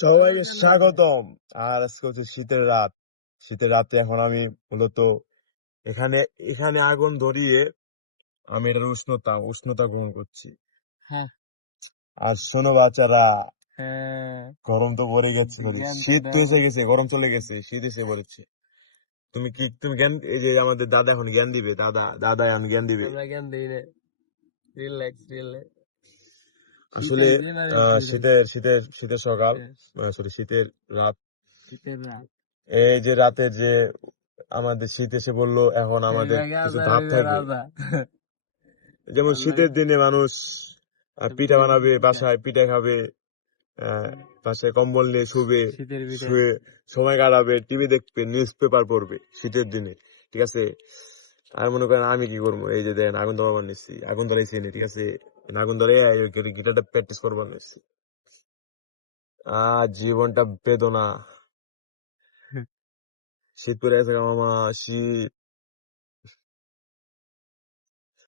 সবাইকে স্বাগতম। আর আজকে হচ্ছে শীতের রাত। শীতের রাতে এখন আমি মূলত এখানে এখানে আগুন ধরিয়ে আমি এটার উষ্ণতা গ্রহণ করছি। হ্যাঁ আর শোনো বাচ্চারা, হ্যাঁ গরম তো পড়ে গেছে, জ্ঞান তো শীত তো দেওয়া এসে গেছে, গরম চলে গেছে, শীত এসে পড়েছে। তুমি জ্ঞান, এই যে আমাদের দাদা এখন জ্ঞান দিবে, দাদা এখন জ্ঞান দিবে। আমরা জ্ঞান দিই না। Relax relax. আসলে শীতের দিন আর এসে গেছে। শীতের সকাল, হ্যাঁ, সরি শীতের রাত। শীতের রাত। এই যে রাতে যে আমাদের শীত এসে বললো, এখন আমাদের এইবার কিছু গাজা ধাপ হইবে থাকবে। রাজা। যেমন আমরা শীতের দিনে মানুষ পিঠা বেশি বানাবে, পিঠা বাসায় পিঠা খাবে, বাসায় কম্বল নিয়ে শুবে, শীতের পিঠা। শুয়ে সময় কাটাবে, টিভি দেখবে, নিউজ পেপার পড়বে শীতের দিনে। ঠিক আছে। আর মনে করেন আমি কি করবো, এই যে দেন আগুন ধরাবার নিচ্ছি, আগুন ধরাইছি নি, ঠিক আছে। আগুন ধরে গিটারটা প্র্যাকটিস করবার নিচ্ছি। জীবনটা বেদনা। শীত পড়ে গেছে গো মামা, শীত।